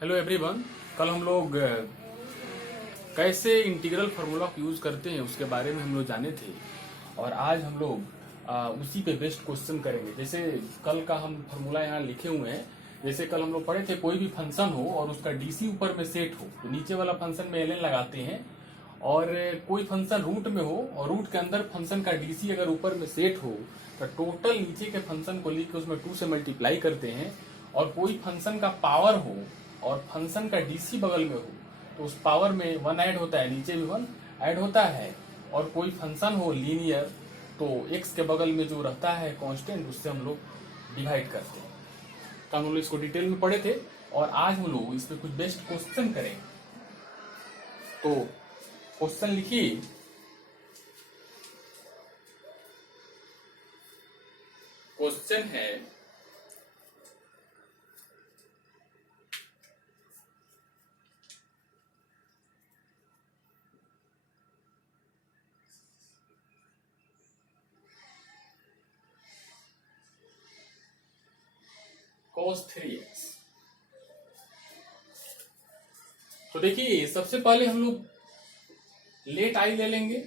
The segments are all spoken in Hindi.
Hello everyone. कल हम लोग कैसे इंटीग्रल फार्मूला को यूज करते हैं उसके बारे में हम लोग जाने थे और आज हम लोग उसी पे बेस्ट क्वेश्चन करेंगे। जैसे कल का हम फार्मूला यहाँ लिखे हुए हैं। जैसे कल हम लोग पढ़े थे कोई भी फंक्शन हो और उसका डीसी ऊपर में सेट हो तो नीचे वाला फंक्शन में एलएन लगाते हैं, और कोई फंक्शन रूट में हो और रूट के अंदर फंक्शन का डीसी अगर ऊपर में सेट हो तो टोटल नीचे के फंक्शन को लिख के उसमें 2 से मल्टीप्लाई करते हैं। और कोई फंक्शन का पावर हो और फंक्शन का डीसी बगल में हो तो उस पावर में 1 ऐड होता है, नीचे भी 1 ऐड होता है। और कोई फंक्शन हो लीनियर तो x के बगल में जो रहता है कांस्टेंट उससे हम लोग डिवाइड करते हैं। तो हम लोग इसको डिटेल में पढ़े थे और आज हम लोग इस पे कुछ बेस्ट क्वेश्चन करेंगे। तो क्वेश्चन लिखिए। क्वेश्चन है cos 3x। तो देखिए सबसे पहले हम लोग लेट आई ले लेंगे।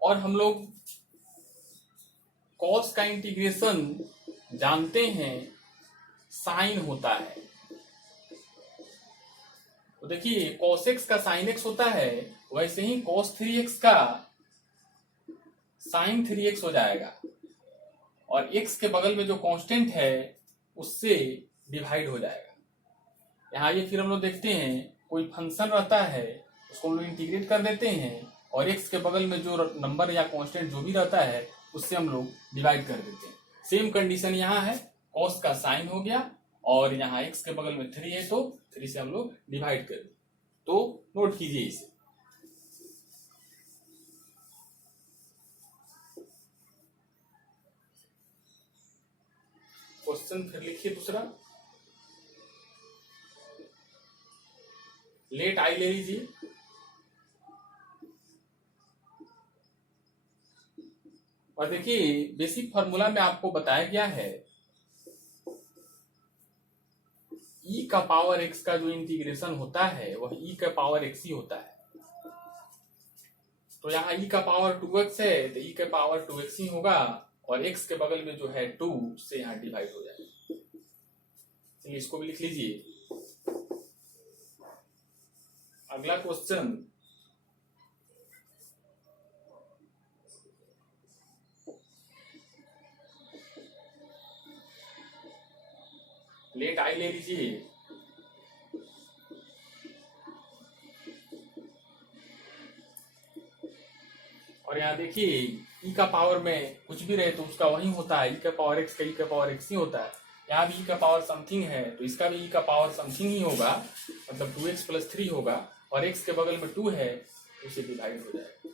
और हम लोग cos का इंटीग्रेशन जानते हैं साइन होता है। तो देखिए cos x का साइन x होता है, वैसे ही cos 3x का साइन 3x हो जाएगा और x के बगल में जो कांस्टेंट है उससे डिवाइड हो जाएगा। यहाँ ये फिर हम लोग देखते हैं कोई फंक्शन रहता है उसको हम लोग इंटीग्रेट कर देते हैं और x के बगल में जो नंबर या कांस्टेंट जो भी रहता है उससे हम लोग डिवाइड कर देते हैं। सेम कंडीशन यहाँ है, cos का साइन हो गया और यहाँ x के बगल में 3 है तो 3 से हम लोग डिवाइड कर दें। तो नोट कीजिए इसे। क्वेश्चन फिर लिखिए दूसरा। लेट आई ले लीजिए। और देखिए बेसिक फार्मूला में आपको बताया गया है e का पावर x का जो इंटीग्रेशन होता है वह e का पावर x ही होता है। तो यहाँ e का पावर 2x है तो e का पावर 2x ही होगा और x के बगल में जो है 2 से यहाँ डिवाइड हो जाएगा। चलिए इसको भी लिख लीजिए। अगला क्वेश्चन लेट आई ले लीजिए। और यहाँ देखिए e का पावर में कुछ भी रहे तो उसका वही होता है, e का पावर x का e का पावर x ही होता है। यहाँ भी e का पावर समथिंग है तो इसका भी e का पावर समथिंग ही होगा, मतलब 2x + 3 होगा और x के बगल में 2 है उसे डिवाइड हो जाएगा।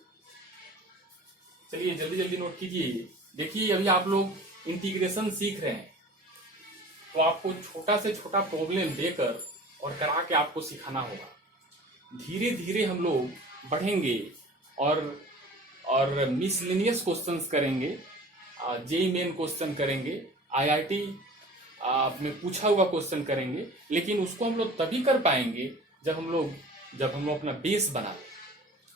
चलिए जल्दी जल्दी नोट कीजिए। देखिए अभी आप लोग इंटीग्रेशन सीख रहे हैं तो आपको छोटा से छोटा प्रॉब्लम देकर और करा के आपको सिखाना होगा। धीरे धीरे हम लोग बढ़ेंगे और मिसलेनियस क्वेश्चंस करेंगे, जेई मेन क्वेश्चन करेंगे, आईआईटी में पूछा हुआ क्वेश्चन करेंगे। लेकिन उसको हम लोग तभी कर पाएंगे जब हम लोग अपना बेस बना लें।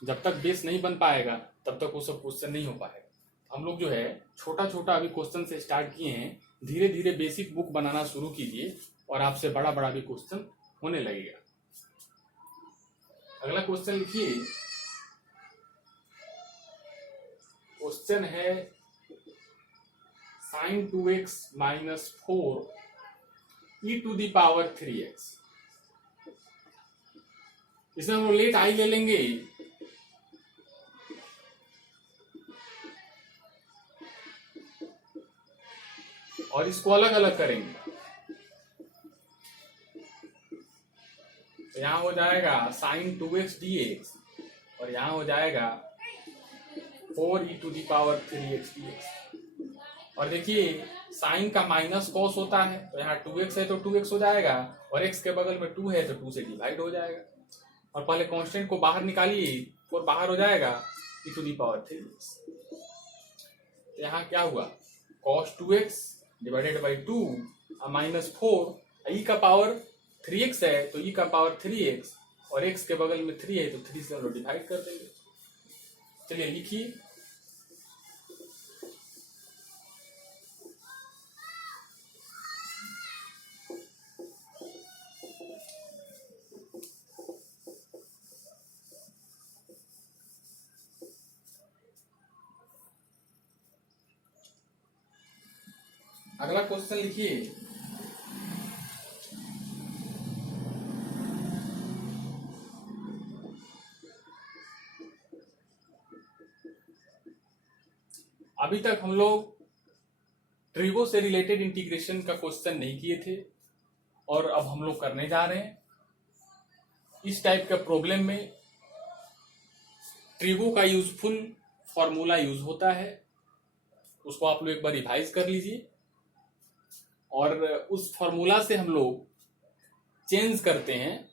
जब तक बेस नहीं बन पाएगा तब तक वो सब क्वेश्चन नहीं हो पाएगा। हम लोग जो है छोटा छोटा अभी क्वेश्चन से स्टार्ट किए हैं, धीरे धीरे बेसिक बुक बनाना शुरू कीजिए और आपसे बड़ा बड़ा भी क्वेश्चन होने लगेगा। अगला क्वेश्चन लिखिए। क्वेश्चन है sin 2x - 4 e⁻³ 3x। इसमें हम लोग लेट आई ले लेंगे। और इसको अलग अलग करेंगे तो यहाँ हो जाएगा sin 2x dx और यहाँ हो जाएगा 4 e⁻³ dx। और देखिए साइन का माइनस कॉस होता है तो यहाँ 2x है तो 2x हो जाएगा और x के बगल में 2 है तो 2 से डिवाइड हो जाएगा। और पहले कांस्टेंट को बाहर निकालिए, 4 बाहर हो जाएगा e⁻³ तो यहाँ क्या हुआ, cos 2x divided by 2 minus 4, ई का पावर 3x है तो ई का पावर 3x, और x के बगल में 3 है तो 3 से हम लोग डिवाइड कर देंगे। चलिए लिखिए, अगला क्वेश्चन लिखिए, अभी तक हम लोग ट्रिगो से रिलेटेड इंटीग्रेशन का क्वेश्चन नहीं किए थे और अब हम लोग करने जा रहे हैं। इस टाइप का प्रॉब्लम में ट्रिगो का यूजफुल फॉर्मूला यूज होता है, उसको आप लोग एक बार रिवाइज कर लीजिए और उस फॉर्मूला से हम लोग चेंज करते हैं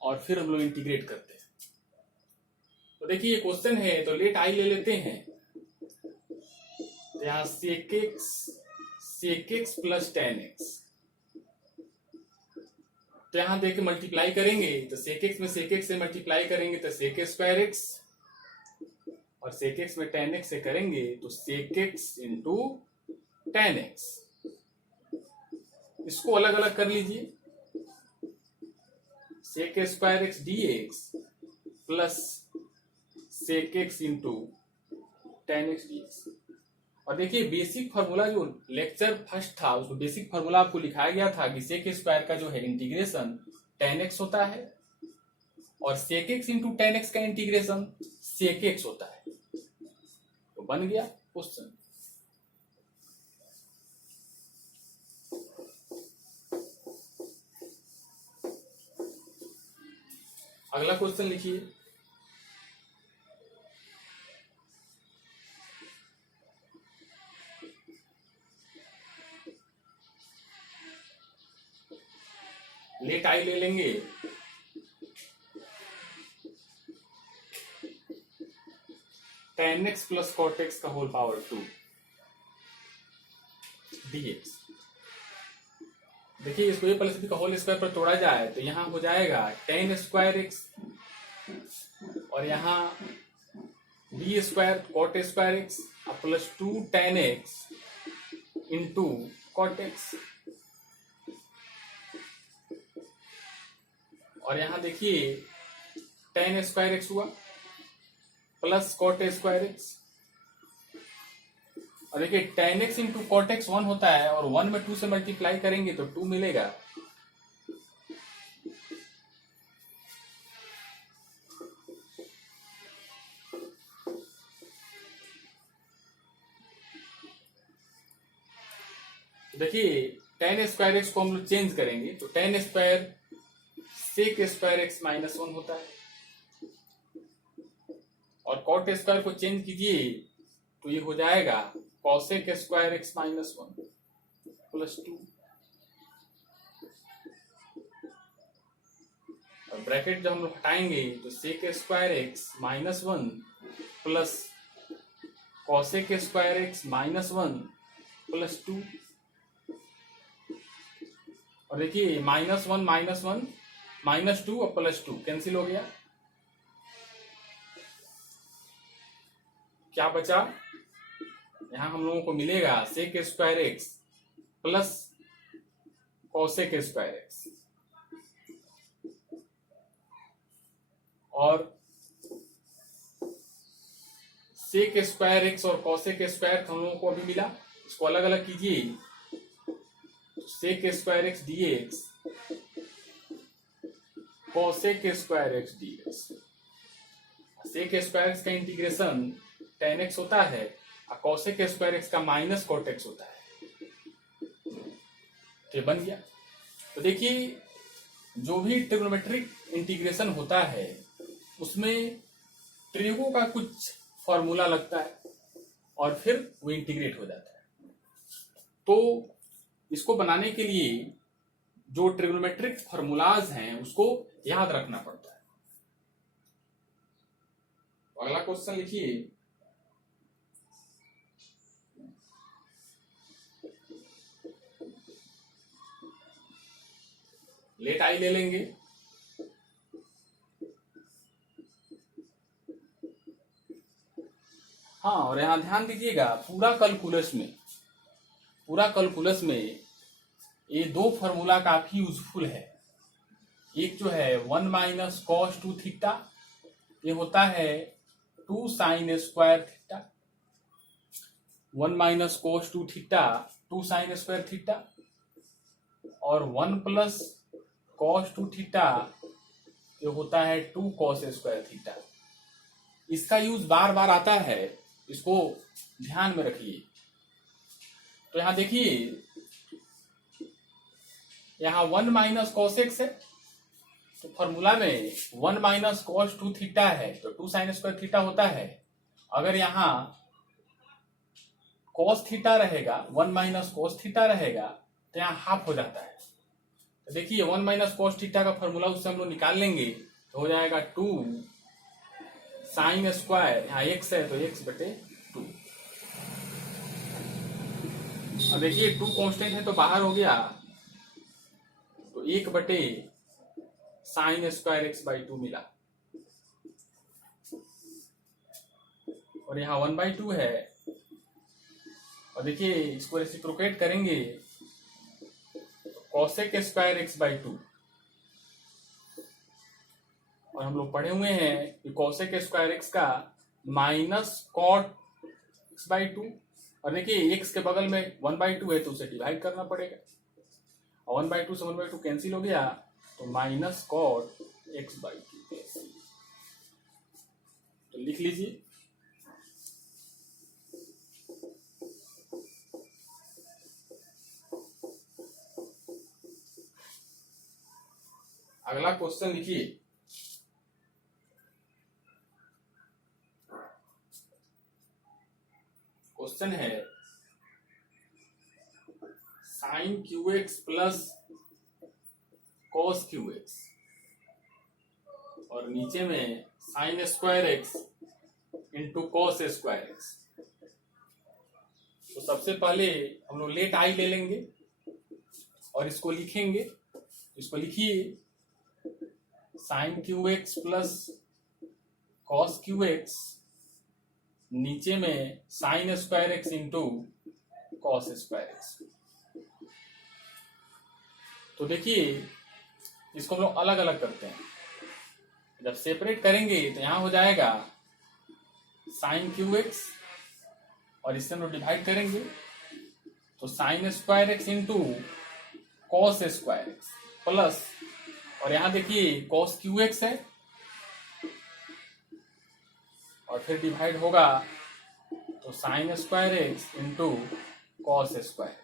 और फिर हम लोग इंटीग्रेट करते हैं। तो देखिए ये क्वेश्चन है, तो लेट आई ले लेते हैं। तो यहां sec x plus tan x, तो यहां देखिए मल्टीप्लाई करेंगे तो sec x में sec x से मल्टीप्लाई करेंगे तो sec स्क्वायर x, और sec x में tan x से करेंगे तो sec x into tan x। इसको अलग अलग कर लीजिए, sec square x dx plus sec x into tan x dx। और देखिए बेसिक फार्मूला जो लेक्चर फर्स्ट था उसमें बेसिक फार्मूला आपको लिखाया गया था कि sec स्क्वायर का जो है इंटीग्रेशन tan x होता है और sec x into tan x का इंटीग्रेशन sec x होता है। तो बन गया क्वेश्चन। अगला क्वेश्चन लिखिए, लेट आई ले लेंगे, tan x plus cot x का होल पावर 2 dx। देखिए इसको ए प्लस बी का होल स्क्वायर पर तोड़ा जाए तो यहां हो जाएगा tan स्क्वायर x और यहाँ B square cot square x plus 2 tan x into cot x। और यहां देखिए tan स्क्वायर x हुआ प्लस कॉट स्क्वायर x, और देखिए tan x into cot x 1 होता है और 1 में 2 से मल्टीप्लाई करेंगे तो 2 मिलेगा। देखिए tan स्क्वायर x को हम लोग चेंज करेंगे तो tan square sec square x minus 1 होता है, और cot स्क्वायर को चेंज कीजिए तो ये हो जाएगा cosec square x minus 1 plus 2, और ब्रैकेट जब हम लोग हटाएंगे तो sec square x minus 1 plus cosec square x minus 1 plus 2। और देखिए माइनस 1 माइनस 2 और प्लस 2 कैंसिल हो गया, क्या बचा, यहां हम लोगों को मिलेगा sec square x plus cosec square x, और sec स्क्वायर x और cosec स्क्वायर हम लोगों को अभी मिला, इसको अलग अलग कीजिए, sec square x dx cosec square x dx। sec square x का इंटीग्रेशन tan x होता है और cosec स्क्वायर x का माइनस cot x होता है। तो बन गया। तो देखिए जो भी ट्रिग्नोमेट्रिक इंटीग्रेशन होता है उसमें ट्रिगो का कुछ फॉर्मूला लगता है और फिर वो इंटीग्रेट हो जाता है। तो इसको बनाने के लिए जो ट्रिग्नोमेट्रिक फॉर्मूलाज हैं उसको याद रखना पड़ता है। अगला क्वेश्चन लिखिए, लेट आई ले लेंगे। हाँ, और यहाँ ध्यान दीजिएगा, पूरा कैलकुलस में ये दो फॉर्मूला काफी यूजफुल है। एक जो है 1 - cos 2 थीटा, ये होता है 2 sin² theta. 1 - cos 2 theta 2 sin² theta, और 1 + cos 2 थीटा ये होता है 2 cos² थीटा। इसका यूज बार बार आता है, इसको ध्यान में रखिए। तो यहाँ देखिए, यहाँ 1 - cos x है, तो फॉर्मूला में 1 - cos 2 थीटा है तो 2 sin² थीटा होता है। अगर यहाँ cos थीटा रहेगा, 1 - cos थीटा रहेगा, तो यहाँ हाफ हो जाता है। तो देखिए 1 - cos थीटा का फॉर्मूला उससे हम लोग निकाल लेंगे, तो हो जाएगा 2 sin², यहाँ x है तो x/2। अब देखिए 2 कांस्टेंट है तो बाहर हो गया, तो 1/sin²x/2 मिला, और यहाँ 1/2 है। और देखिए इसको रेसिप्रोकेट करेंगे तो cosec²x/2, और हम लोग पढ़े हुए हैं कि cosec² का -cot x/2, और देखिए x के बगल में 1/2 है तो उसे डिवाइड करना पड़ेगा, और 1/2 से 1/2 कैंसिल हो गया, तो -cot x/2। तो लिख लीजिए, अगला क्वेश्चन लिखिए। क्वेश्चन है sin QX plus cos QX, और नीचे में sin² x इंटू cos²x। तो सबसे पहले हम लोग लेट आई ले लेंगे और इसको लिखेंगे। इसको लिखिए, sin QX plus cos QX, नीचे में sin² x इंटू cos²x। तो देखिए इसको हम लोग अलग अलग करते हैं। जब सेपरेट करेंगे तो यहां हो जाएगा sin QX, और इससे हम लोग डिवाइड करेंगे तो sin² x into cos² plus, और यहां देखिए cos QX है, और फिर डिवाइड होगा तो sin² x इंटू cos²x।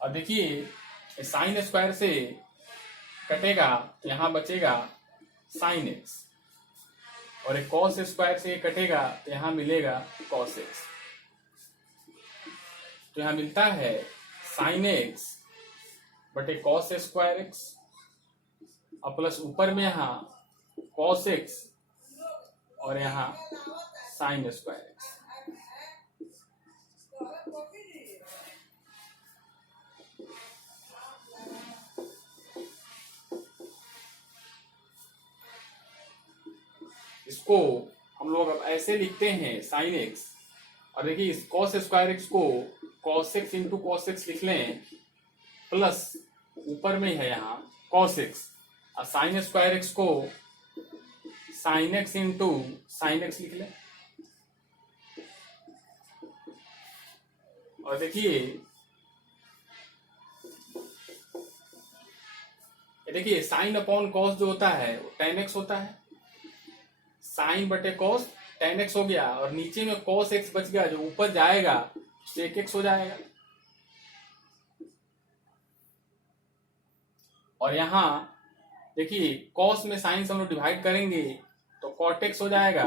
और देखिए sin² से कटेगा तो यहां बचेगा sin x, और एक cos² से कटेगा तो यहां मिलेगा cos x। तो यहां मिलता है sin x बटे cos²x, और प्लस ऊपर में यहाँ cos x और यहाँ sin²x। इसको हम लोग अब ऐसे लिखते हैं sin x, और देखिए इस cos² को cos x into cos x लिख लें, प्लस ऊपर में है यहाँ cos x, और sin² को sin x into sin x लिख लें। और देखिए साइन अपॉन कॉस जो होता है वो tan x होता है, साइन बटे कॉस tan x हो गया, और नीचे में cos x बच गया, जो ऊपर जाएगा sec x हो जाएगा। और यहाँ देखिए cos में साइन से हम लोग डिवाइड करेंगे तो cot x हो जाएगा,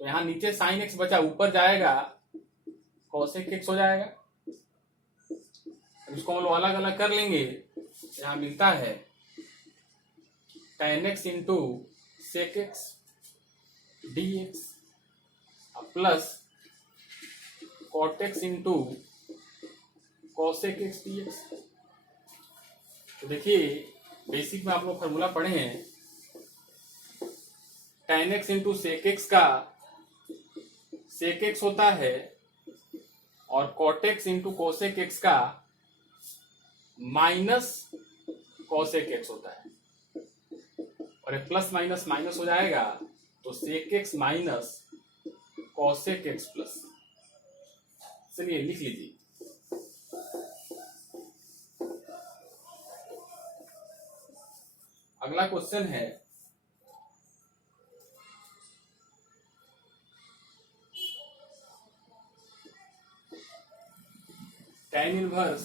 तो यहाँ नीचे sin x बचा, ऊपर जाएगा cosec x हो जाएगा। इसको हम लोग अलग अलग कर लेंगे, यहाँ मिलता है tan x into sec x dx plus cot x into cosec x dx। तो देखिए बेसिक में आप लोग फॉर्मूला पढ़े हैं, tan x into sec x का सेक एक्स होता है और cot x into cosec x का माइनस कोसेक एक्स होता है, और एक प्लस माइनस माइनस हो जाएगा तो sec x minus cosec x plus. चलिए लिख लीजिए। अगला क्वेश्चन है tan इनवर्स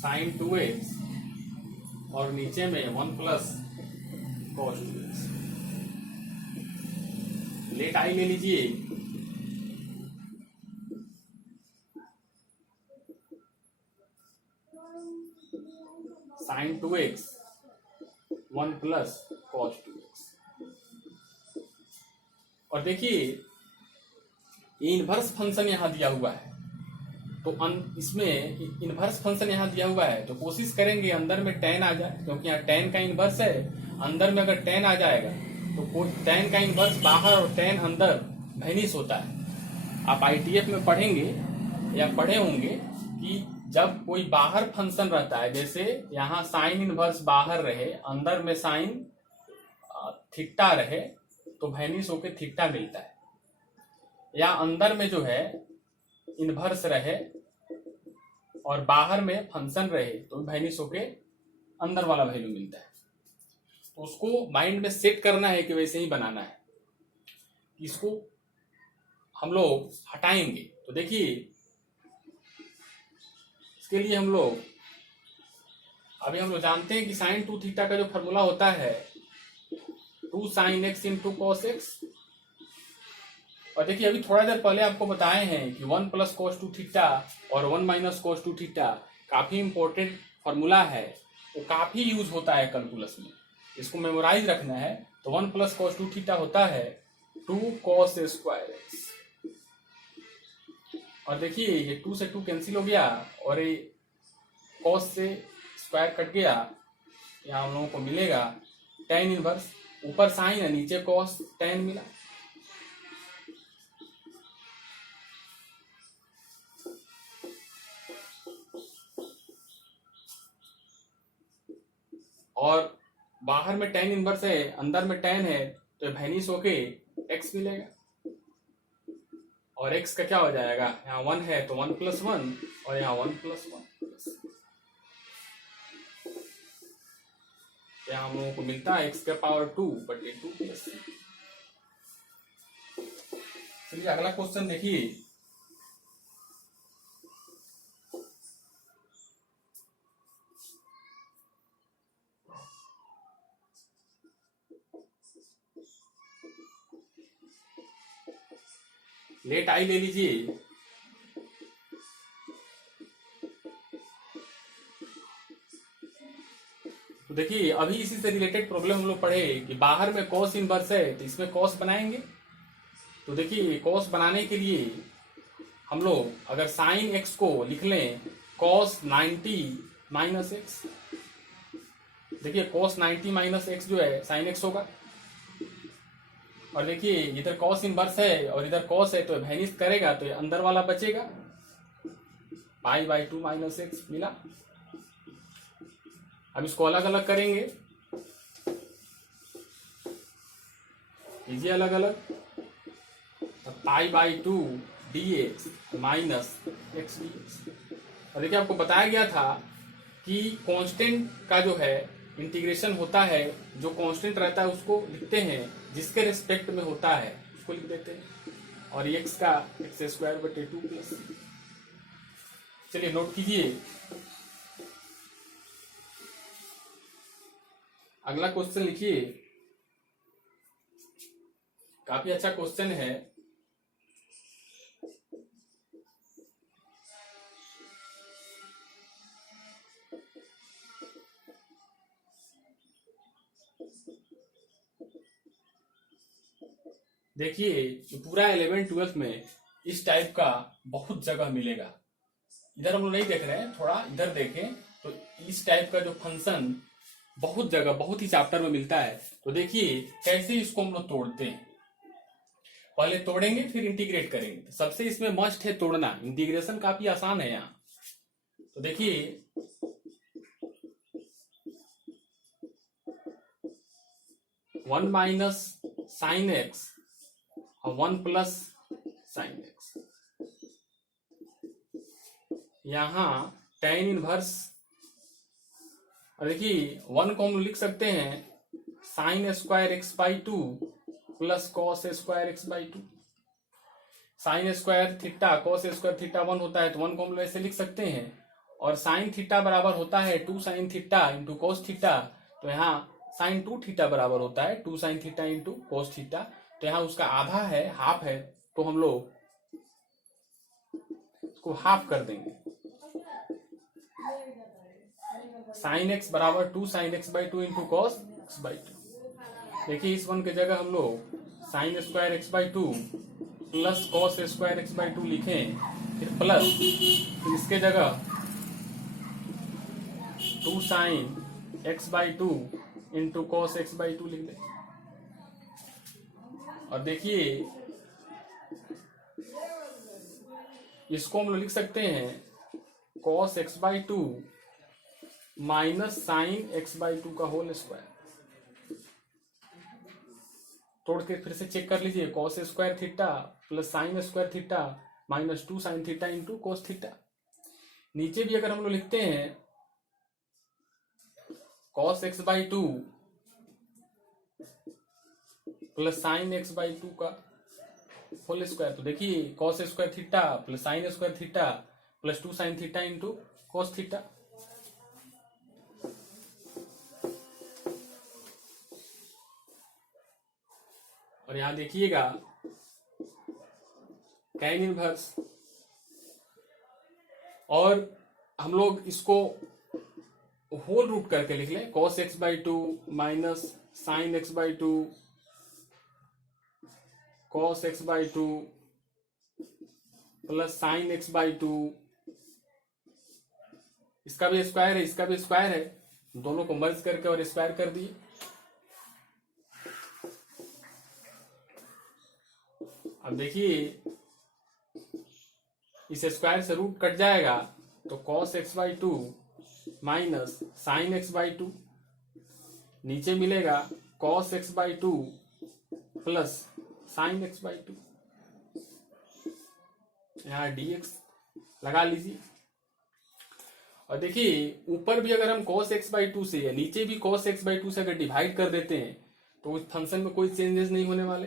साइन 2x और नीचे में 1 प्लस कॉस 2x। लेट आई ले लीजिए। Sine 2x 1 plus cos 2x। और देखिए ये इनवर्स फंक्शन यहां दिया हुआ है, तो इसमें इनवर्स फंक्शन यहां दिया हुआ है तो कोशिश करेंगे अंदर में tan आ जाए, क्योंकि यहाँ tan का इनवर्स है। अंदर में अगर tan आ जाएगा तो tan का इनवर्स बाहर और tan अंदर वैनिश होता है। आप ITF में पढ़ेंगे या पढ़े होंगे कि जब कोई बाहर फंक्शन रहता है, जैसे यहाँ साइन इनवर्स बाहर रहे, अंदर में साइन थीटा रहे, तो वैनिश होके थीटा मिलता है। या अंदर में जो है इनवर्स रहे और बाहर में फंक्शन रहे तो वैनिश होके अंदर वाला वैल्यू मिलता है। तो उसको माइंड में सेट करना है कि वैसे ही बनाना है। इसको हम लोग हटाएंगे तो देखिए इसके लिए हम लोग जानते हैं कि साइन 2 थीटा का जो फॉर्मूला होता है 2 sin x into cos x. और देखिए अभी थोड़ा देर पहले आपको बताए हैं कि 1 प्लस कॉस 2 थीटा और 1 माइनस कॉस 2 थीटा काफी इंपॉर्टेंट फॉर्मूला है, वो काफी यूज होता है कैलकुलस में, इसको मेमोराइज रखना है। तो 1 प्लस कॉस 2 थीटा होता है 2 कॉस स्क्वायर एक्स। और देखिए ये 2 से 2 कैंसिल हो गया और ये कॉस से स्क्वायर कट गया, यहाँ हम लोगों को मिलेगा tan इनवर्स, ऊपर साइन है नीचे कॉस tan मिला। और बाहर में tan इनवर्स है, अंदर में tan है, तो वैनिश होके x मिलेगा। और x का क्या हो जाएगा, यहाँ 1 है तो 1 प्लस 1 और यहाँ 1 प्लस 1। यहाँ हम लोगों को मिलता है x का पावर 2 बटे 2 प्लस। चलिए अगला क्वेश्चन देखिए। लेट आई ले लीजिए। तो देखिए अभी इसी से रिलेटेड प्रॉब्लम हम लोग पढ़े कि बाहर में कॉस इनवर्स है तो इसमें कॉस बनाएंगे। तो देखिए कॉस बनाने के लिए हम लोग अगर साइन एक्स को लिख लें कॉस 90 माइनस एक्स, देखिए कॉस 90 माइनस एक्स जो है साइन एक्स होगा। और देखिए इधर कॉस इनवर्स है और इधर कॉस है तो वैनिश करेगा तो अंदर वाला बचेगा, पाई बाई 2 माइनस एक्स मिला। अब इसको अलग अलग करेंगे, कीजिए अलग अलग, तो pi by 2 D x minus x D x. और देखिए आपको बताया गया था कि कांस्टेंट का जो है इंटीग्रेशन होता है, जो कांस्टेंट रहता है उसको लिखते हैं, जिसके रिस्पेक्ट में होता है उसको लिख देते हैं। और एक्स का एक्स स्क्वायर बटे 2 प्लस। चलिए नोट कीजिए। अगला क्वेश्चन लिखिए, काफी अच्छा क्वेश्चन है। देखिए पूरा 11th 12th में इस टाइप का बहुत जगह मिलेगा, इधर हम लोग नहीं देख रहे हैं, थोड़ा इधर देखें तो इस टाइप का जो फंक्शन बहुत जगह बहुत ही चैप्टर में मिलता है। तो देखिए कैसे इसको हम लोग तोड़ते हैं, पहले तोड़ेंगे फिर इंटीग्रेट करेंगे। तो सबसे इसमें मस्ट है तोड़ना, इंटीग्रेशन काफी आसान है यहाँ। तो देखिए 1 माइनस साइन एक्स और 1 प्लस साइन एक्स, यहां tan इनवर्स, और देखिए 1 को हम लिख सकते हैं sine square x by 2 plus cos square x by 2। Sine square theta cos square theta 1 होता है, तो 1 को हम लोग ऐसे लिख सकते हैं। और साइन थीटा बराबर होता है 2 sine theta into cos theta, तो यहाँ साइन 2 थीटा बराबर होता है 2 sine theta into cos theta. तो यहाँ उसका आधा है, हाफ है, तो हम लोग इसको हाफ कर देंगे। साइन एक्स बराबर 2 sine x by 2 into cos x by 2। देखिए इस 1 की जगह हम लोग sine square x by 2 plus cos square x by 2 लिखें, फिर प्लस, फिर इसके जगह 2 sine x by 2 into cos x by 2 लिख लें। और देखिए इसको हम लोग लिख सकते हैं cos x by 2 minus sine x by 2 का होल स्क्वायर। तोड़ के फिर से चेक कर लीजिए, cos square theta plus sine square theta minus 2 sine theta into cos theta. नीचे भी अगर हम लोग लिखते हैं cos x by 2 plus sine x by 2 का होल स्क्वायर, तो देखिए cos square theta plus sine square theta plus 2 sine theta into cos theta. और यहां देखिएगा tan इनवर्स, और हम लोग इसको होल रूट करके लिख लें, cos x by 2 minus sine x by 2 cos x by 2 plus sine x by 2, इसका भी स्क्वायर है इसका भी स्क्वायर है, दोनों को मर्ज करके और स्क्वायर कर दिए। अब देखिए इस स्क्वायर से रूट कट जाएगा, तो cos x by 2 minus sine x by 2, नीचे मिलेगा cos x by 2 plus sine x by 2, यहाँ dx लगा लीजिए। और देखिए ऊपर भी अगर हम cos x बाई 2 से या नीचे भी cos x बाई 2 से अगर डिवाइड कर देते हैं तो उस फंक्शन में कोई चेंजेस नहीं होने वाले।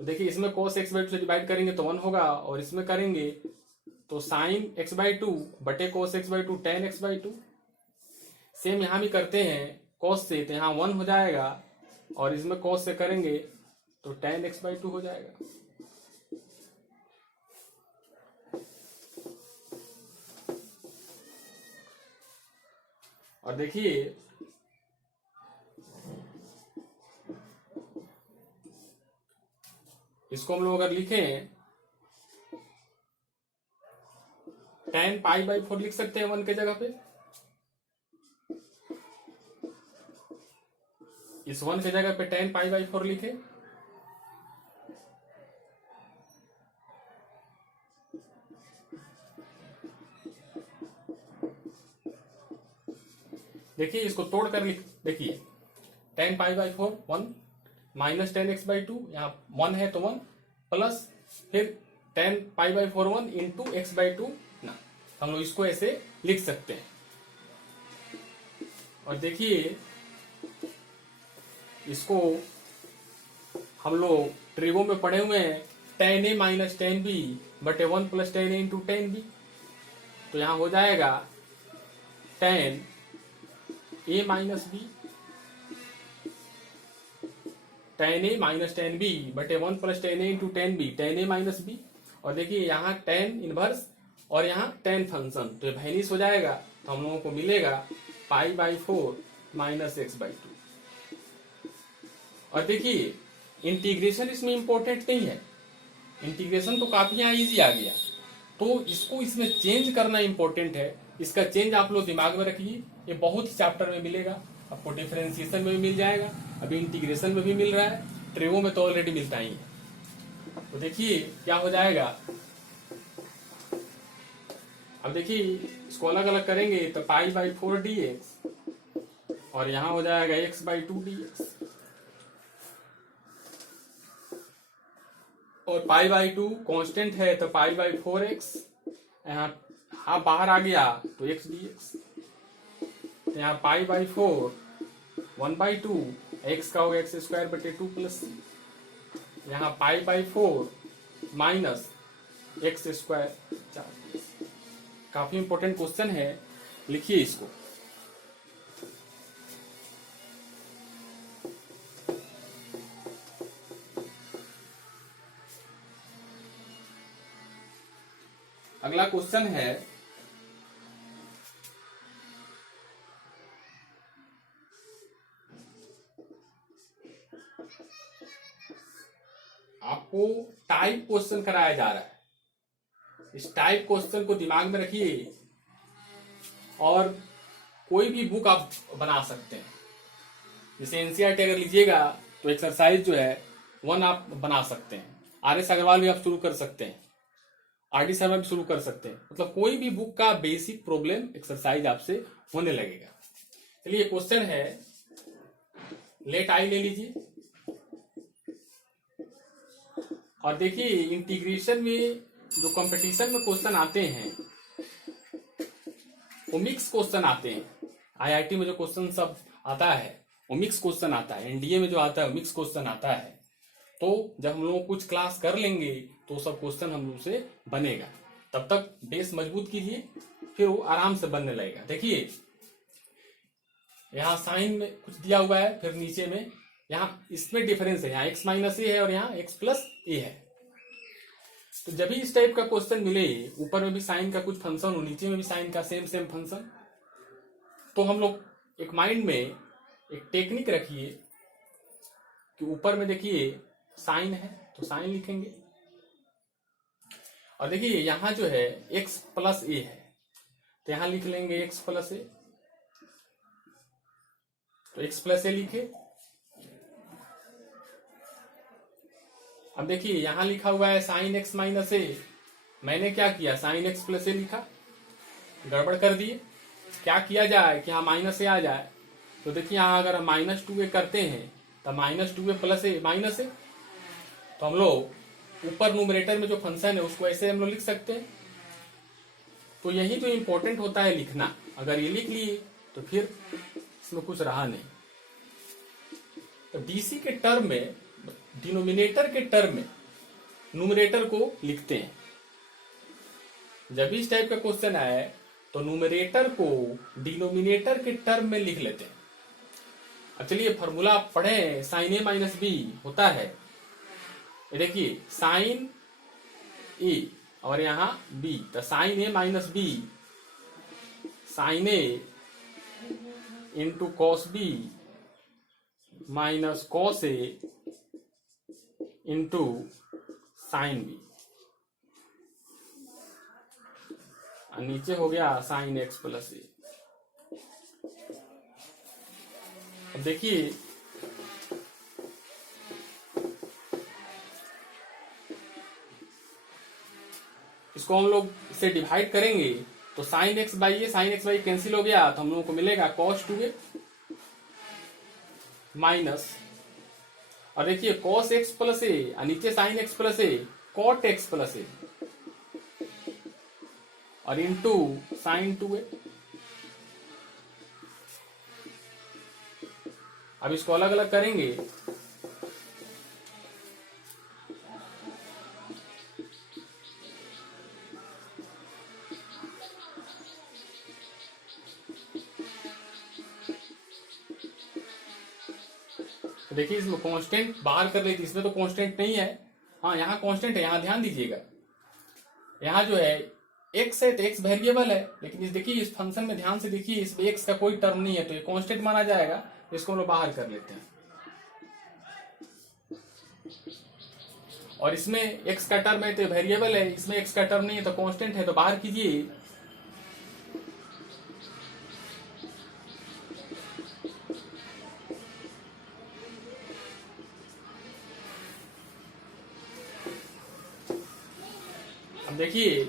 तो देखिए इसमें cos x बाई 2 से डिवाइड करेंगे तो 1 होगा, और इसमें करेंगे तो साइन एक्स बाई 2 बटे cos x by 2 tan x by 2। Same यहां भी करते हैं cos से, तो यहाँ 1 हो जाएगा, और इसमें cos से करेंगे तो tan x बाई 2 हो जाएगा। और देखिए इसको हम लोग अगर लिखें tan पाई बाई 4 लिख सकते हैं 1 के जगह पे, इस 1 के जगह पे tan पाई बाई 4 लिखे। देखिए इसको तोड़ कर लिख, देखिए tan pi by 4 1 minus tan x by 2, यहाँ 1 है तो 1 प्लस फिर tan pi by 4 1 into x by 2 ना, हम लोग इसको ऐसे लिख सकते हैं। और देखिए इसको हम लोग ट्रिगो में पढ़े हुए हैं tan a minus tan b बटे 1 plus tan a into tan b, तो यहाँ हो जाएगा tan a minus b tan a minus tan b बटे 1 plus tan a into tan b, tan a minus b। और देखिए यहाँ tan इनवर्स और यहाँ tan फंक्शन, तो ये वैनिश हो जाएगा, तो हम लोगों को मिलेगा pi by 4 minus x by 2। और देखिए इंटीग्रेशन इसमें इंपॉर्टेंट नहीं है, इंटीग्रेशन तो काफी यहाँ ईजी आ गया। तो इसको इसमें चेंज करना इंपॉर्टेंट है। इसका चेंज आप लोग दिमाग में रखिए, ये बहुत ही चैप्टर में मिलेगा आपको, डिफरेंशिएशन में भी मिल जाएगा, अभी इंटीग्रेशन में भी मिल रहा है, ट्रेवो में तो ऑलरेडी मिलता ही है। तो देखिए क्या हो जाएगा, अब देखिए इसको अलग अलग करेंगे तो पाई बाई 4 dx और यहां हो जाएगा x बाई 2 dx और पाई बाई 2 कॉन्स्टेंट है तो पाई बाई 4x, यहाँ हाफ बाहर आ गया तो x dx, तो यहाँ पाई बाई 4 1 बाई 2 x का होगा x स्क्वायर बटे 2 प्लस c, यहाँ pi by 4 minus x square 4। काफी इंपॉर्टेंट क्वेश्चन है, लिखिए इसको। अगला क्वेश्चन है आपको टाइप क्वेश्चन कराया जा रहा है। इस टाइप क्वेश्चन को दिमाग में रखिए और कोई भी बुक आप बना सकते हैं। जैसे एनसीईआरटी अगर लीजिएगा तो एक्सरसाइज जो है 1 आप बना सकते हैं, RS अग्रवाल भी आप शुरू कर सकते हैं, RD शर्मा भी शुरू कर सकते हैं, मतलब कोई भी बुक का बेसिक प्रॉब्लम एक्सरसाइज आपसे होने लगेगा। चलिए क्वेश्चन है, लेट आई ले लीजिए और देखिए इंटीग्रेशन में जो कंपटीशन में क्वेश्चन आते हैं वो मिक्स क्वेश्चन आते हैं। आईआईटी में जो क्वेश्चन सब आता है वो मिक्स क्वेश्चन आता है, एनडीए में जो आता है वो मिक्स क्वेश्चन आता है। तो जब हम लोग कुछ क्लास कर लेंगे तो सब क्वेश्चन हम लोग से बनेगा, तब तक बेस मजबूत कीजिए, फिर वो आराम से बनने लगेगा। देखिए यहाँ साइन में कुछ दिया हुआ है, फिर नीचे में यहाँ इसमें डिफरेंस है, यहाँ x माइनस ए है और यहाँ x प्लस ए है। तो जब भी इस टाइप का क्वेश्चन मिले, ऊपर में भी साइन का कुछ फंक्शन हो, नीचे में भी साइन का सेम फंक्शन, तो हम लोग एक माइंड में एक टेक्निक रखिए कि ऊपर में देखिए साइन है तो साइन लिखेंगे और देखिए यहां जो है x प्लस ए है तो यहां लिख लेंगे x प्लस ए, तो x प्लस ए लिखे। अब देखिए यहां लिखा हुआ है साइन x माइनस ए, मैंने क्या किया साइन x प्लस ए लिखा, गड़बड़ कर दिए। क्या किया जाए कि यहाँ माइनस ए आ जाए, तो देखिए यहाँ अगर हम -2a करते हैं तो -2a प्लस ए माइनस ए, तो हम लोग ऊपर न्यूमरेटर में जो फंक्शन है उसको ऐसे हम लोग लिख सकते हैं। तो यही तो इंपॉर्टेंट होता है लिखना, अगर ये लिख लिए तो फिर इसमें कुछ रहा नहीं। तो डीसी के टर्म में, डिनोमिनेटर के टर्म में न्यूमरेटर को लिखते हैं। जब इस टाइप का क्वेश्चन आए तो न्यूमरेटर को डिनोमिनेटर के टर्म में लिख लेते हैं। अब चलिए फॉर्मूला पढ़ें, साइन ए माइनस बी होता है, देखिए साइन ए और यहां बी, तो sin A minus B sin A into cos B minus cos A into sin B, और नीचे हो गया साइन एक्स प्लस ए। अब देखिए इसको हम लोग इसे डिवाइड करेंगे तो sine x by A, sine x by cancel हो गया तो हम लोगों को मिलेगा कॉस 2a माइनस, और देखिए कॉस एक्स प्लस ए और नीचे साइन एक्स प्लस ए कॉट एक्स प्लस ए और इंटू साइन 2a। अब इसको अलग अलग करेंगे तो देखिए इसमें कांस्टेंट बाहर कर लेती, इसमें तो कांस्टेंट नहीं है, हाँ यहाँ कांस्टेंट है, यहाँ ध्यान दीजिएगा। यहाँ जो है x है तो x वेरिएबल है, लेकिन इस देखिए इस फंक्शन में ध्यान से देखिए इसमें x का कोई टर्म नहीं है तो ये कांस्टेंट माना जाएगा, इसको हम लोग बाहर कर लेते हैं। और इसमें एक्स का टर्म है तो वेरिएबल है, इसमें एक्स का टर्म नहीं है तो कांस्टेंट है, तो बाहर कीजिए। अब देखिए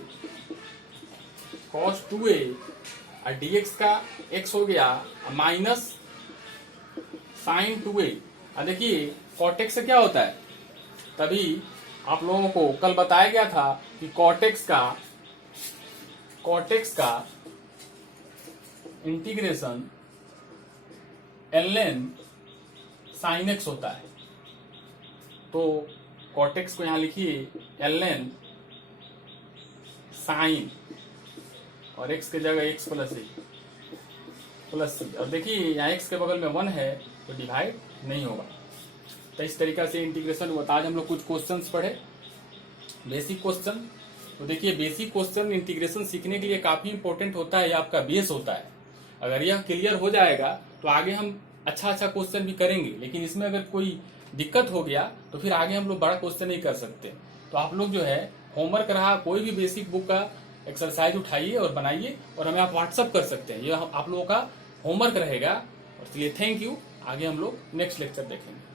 cos 2a और dx का x हो गया माइनस साइन 2a। अब देखिए cot x से क्या होता है, तभी आप लोगों को कल बताया गया था कि cot x का इंटीग्रेशन ln sin x होता है। तो cot x को यहां लिखिए ln साइन और x के जगह x प्लस सी। अब देखिए यहाँ x के बगल में 1 है तो डिवाइड नहीं होगा। तो इस तरीका से इंटीग्रेशन हुआ। आज हम लोग कुछ क्वेश्चंस पढ़े, बेसिक क्वेश्चन। तो देखिए बेसिक क्वेश्चन इंटीग्रेशन सीखने के लिए काफी इंपॉर्टेंट होता है, ये आपका बेस होता है। अगर यह क्लियर हो जाएगा तो आगे हम अच्छा क्वेश्चन भी करेंगे, लेकिन इसमें अगर कोई दिक्कत हो गया तो फिर आगे हम लोग बड़ा क्वेश्चन नहीं कर सकते। तो आप लोग जो है होमवर्क रहा, कोई भी बेसिक बुक का एक्सरसाइज उठाइए और बनाइए और हमें आप व्हाट्सअप कर सकते हैं। ये आप लोगों का होमवर्क रहेगा। और इसलिए थैंक यू। आगे हम लोग नेक्स्ट लेक्चर देखेंगे।